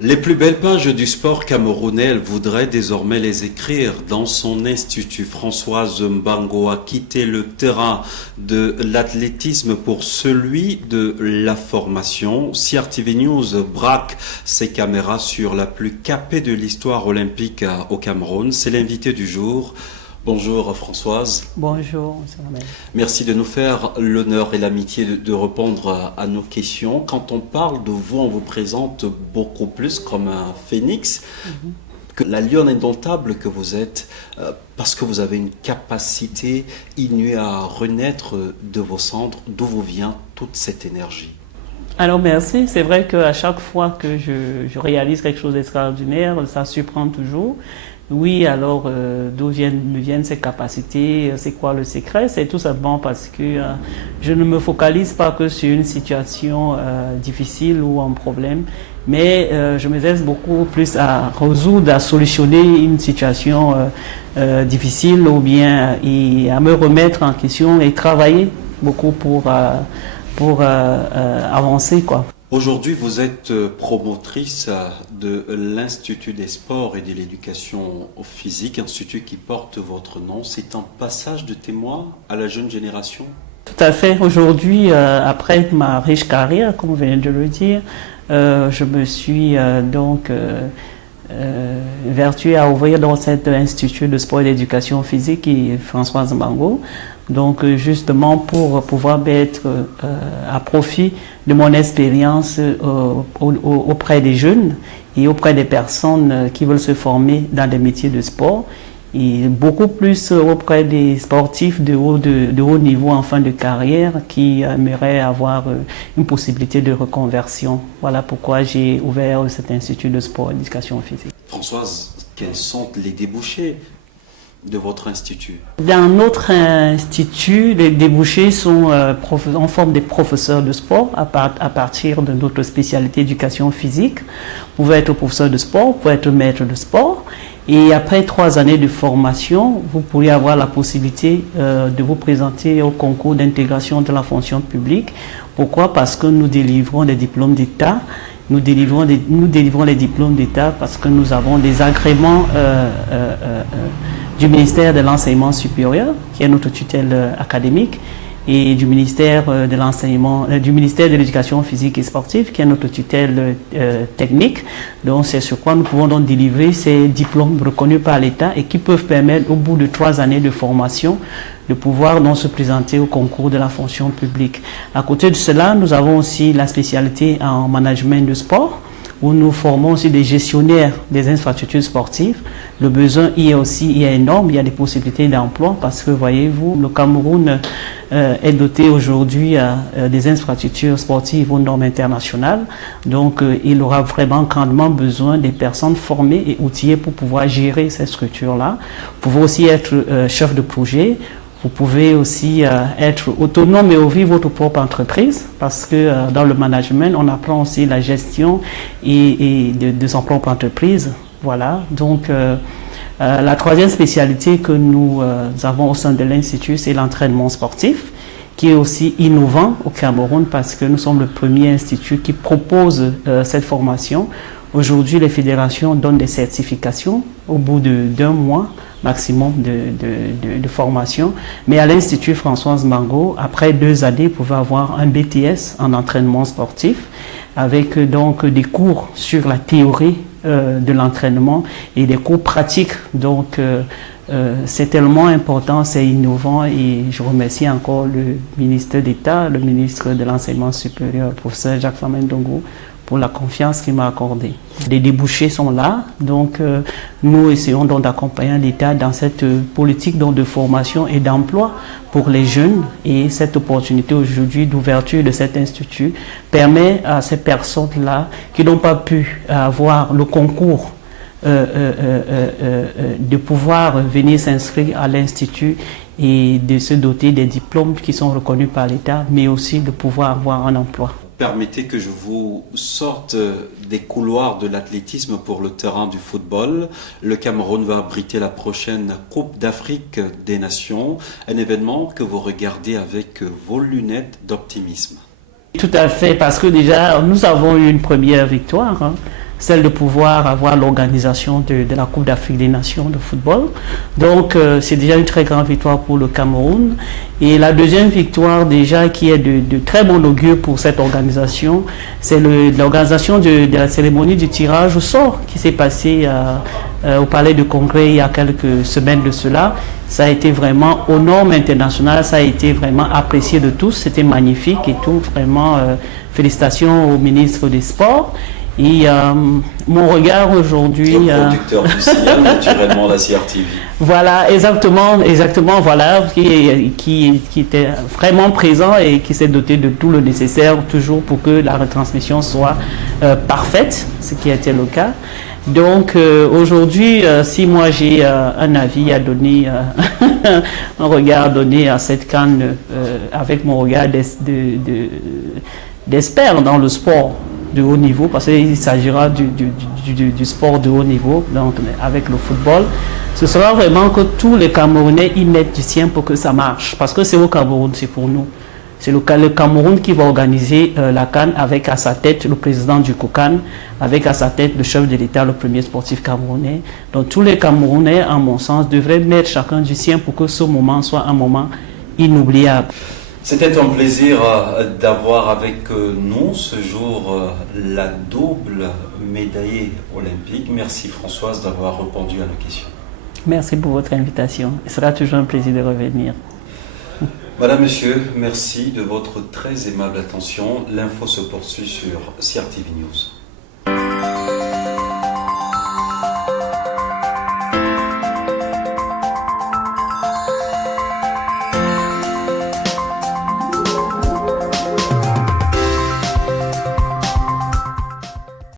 Les plus belles pages du sport camerounais, elle voudrait désormais les écrire. Dans son institut, Françoise Mbango a quitté le terrain de l'athlétisme pour celui de la formation. CRTV News braque ses caméras sur la plus capée de l'histoire olympique au Cameroun. C'est l'invité du jour. Bonjour Françoise. Bonjour. Merci de nous faire l'honneur et l'amitié de répondre à nos questions. Quand on parle de vous, on vous présente beaucoup plus comme un phénix que la lionne indomptable que vous êtes, parce que vous avez une capacité inouïe à renaître de vos cendres. D'où vous vient toute cette énergie? Alors merci, c'est vrai qu'à chaque fois que je réalise quelque chose d'extraordinaire, ça surprend toujours. Oui, alors d'où me viennent ces capacités? C'est quoi le secret? C'est tout simplement parce que je ne me focalise pas que sur une situation difficile ou un problème, mais je m'intéresse beaucoup plus à résoudre, à solutionner une situation difficile ou bien et à me remettre en question et travailler beaucoup pour avancer, quoi. Aujourd'hui, vous êtes promotrice de l'Institut des sports et de l'éducation physique, institut qui porte votre nom. C'est un passage de témoin à la jeune génération? Tout à fait. Aujourd'hui, après ma riche carrière, comme vous venez de le dire, je me suis vertuée à ouvrir dans cet institut de sport et d'éducation physique qui est Françoise Mbango. Donc justement pour pouvoir mettre à profit de mon expérience auprès des jeunes et auprès des personnes qui veulent se former dans des métiers de sport et beaucoup plus auprès des sportifs de haut niveau en fin de carrière qui aimeraient avoir une possibilité de reconversion. Voilà pourquoi j'ai ouvert cet institut de sport et d'éducation physique. Françoise, quels sont les débouchés de votre institut? Dans notre institut, les débouchés sont en forme de professeurs de sport à partir de notre spécialité éducation physique. Vous pouvez être professeur de sport, vous pouvez être maître de sport. Et après 3 années de formation, vous pourriez avoir la possibilité de vous présenter au concours d'intégration de la fonction publique. Pourquoi? Parce que nous délivrons des diplômes d'État. Nous délivrons les diplômes d'État parce que nous avons des agréments du ministère de l'enseignement supérieur, qui est notre tutelle académique, et du ministère de l'enseignement, du ministère de l'éducation physique et sportive, qui est notre tutelle technique. Donc c'est sur quoi nous pouvons donc délivrer ces diplômes reconnus par l'État et qui peuvent permettre, au bout de 3 années de formation, de pouvoir donc se présenter au concours de la fonction publique. À côté de cela, nous avons aussi la spécialité en management de sport, où nous formons aussi des gestionnaires des infrastructures sportives. Le besoin y est énorme, il y a des possibilités d'emploi parce que, voyez-vous, le Cameroun est doté aujourd'hui des infrastructures sportives aux normes internationales. Donc, il aura vraiment grandement besoin des personnes formées et outillées pour pouvoir gérer ces structures-là. Vous pouvez aussi être chef de projet. Vous pouvez aussi être autonome et ouvrir votre propre entreprise parce que dans le management, on apprend aussi la gestion et de son propre entreprise. Voilà. Donc, la troisième spécialité que nous avons au sein de l'Institut, c'est l'entraînement sportif, qui est aussi innovant au Cameroun parce que nous sommes le premier institut qui propose cette formation. Aujourd'hui, les fédérations donnent des certifications au bout d'1 mois maximum de formation. Mais à l'Institut Françoise Mbango, après 2 années, vous pouvez avoir un BTS en entraînement sportif avec donc des cours sur la théorie de l'entraînement et des cours pratiques. Donc, c'est tellement important, c'est innovant et je remercie encore le ministre d'État, le ministre de l'Enseignement supérieur, le professeur Jacques Famendongo, pour la confiance qu'il m'a accordée. Les débouchés sont là, donc nous essayons donc d'accompagner l'État dans cette politique donc, de formation et d'emploi pour les jeunes et cette opportunité aujourd'hui d'ouverture de cet institut permet à ces personnes-là qui n'ont pas pu avoir le concours de pouvoir venir s'inscrire à l'Institut et de se doter des diplômes qui sont reconnus par l'État, mais aussi de pouvoir avoir un emploi. Permettez que je vous sorte des couloirs de l'athlétisme pour le terrain du football. Le Cameroun va abriter la prochaine Coupe d'Afrique des Nations, un événement que vous regardez avec vos lunettes d'optimisme. Tout à fait, parce que déjà, nous avons eu une première victoire. celle de pouvoir avoir l'organisation de la Coupe d'Afrique des Nations de football. Donc c'est déjà une très grande victoire pour le Cameroun. Et la deuxième victoire déjà qui est de très bon augure pour cette organisation, c'est l'organisation de la cérémonie du tirage au sort qui s'est passée au Palais de Congrès il y a quelques semaines de cela. Ça a été vraiment aux normes internationales, ça a été vraiment apprécié de tous, c'était magnifique et tout, vraiment félicitations au ministre des Sports. Et mon regard aujourd'hui... Le producteur du signal, naturellement, la CRTV. Voilà, exactement, voilà, qui était vraiment présent et qui s'est doté de tout le nécessaire toujours pour que la retransmission soit parfaite, ce qui a été le cas. Donc aujourd'hui, si moi j'ai un avis à donner, un regard donné à cette CAN avec mon regard d'expert dans le sport de haut niveau, parce qu'il s'agira du sport de haut niveau, donc avec le football, ce sera vraiment que tous les Camerounais y mettent du sien pour que ça marche, parce que c'est au Cameroun, c'est pour nous. C'est le Cameroun qui va organiser la CAN avec à sa tête le président du COCAN, avec à sa tête le chef de l'État, le premier sportif camerounais. Donc tous les Camerounais, en mon sens, devraient mettre chacun du sien pour que ce moment soit un moment inoubliable. C'était un plaisir d'avoir avec nous ce jour la double médaillée olympique. Merci Françoise d'avoir répondu à nos questions. Merci pour votre invitation. Ce sera toujours un plaisir de revenir. Madame, Monsieur, merci de votre très aimable attention. L'info se poursuit sur CRTV News.